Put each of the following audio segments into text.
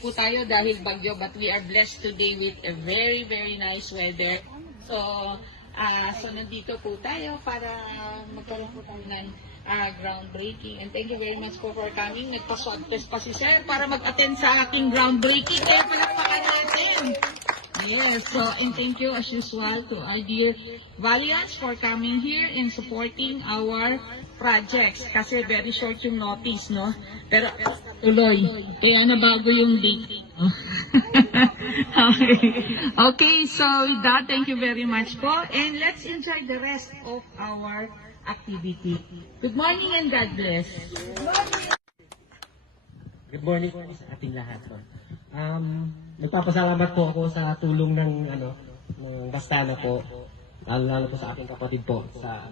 po tayo dahil bagyo, but we are blessed today with a very, very nice weather. So, nandito po tayo para magkaroon po tayo ng groundbreaking. And thank you very much po for coming. Nagpa-swab test pa si Sir para mag-attend sa aking groundbreaking. Kaya palakpakan natin. Yes, so and thank you as usual to our dear Valiants for coming here and supporting our projects. Kasi very short yung notice, no? Pero tuloy. Kaya nabago yung date. Okay. Okay, so with that, thank you very much po. And let's enjoy the rest of our activity. Good morning and God bless. Good morning po sa ating lahat. Nagpapasalamat po ako sa tulong ng ng Bastana po. Lalo po sa aking kapatid po sa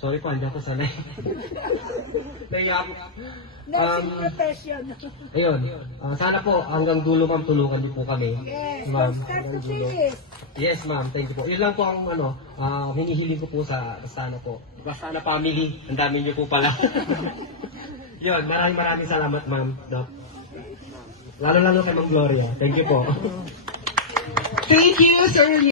sorry po, hindi ako sanay. Kaya ayun, sana po hanggang dulo ma'am tulungan niyo po kami. Yes, Ma'am, start to hanggang dulo. finish. Yes ma'am, thank you po. Yun lang po ang hinihiling ko po sa Bastana po. Bastana family, ang dami niyo po pala. Yun, maraming salamat ma'am. Lalo kay Ma'am Gloria. Thank you po. Thank you, Sir.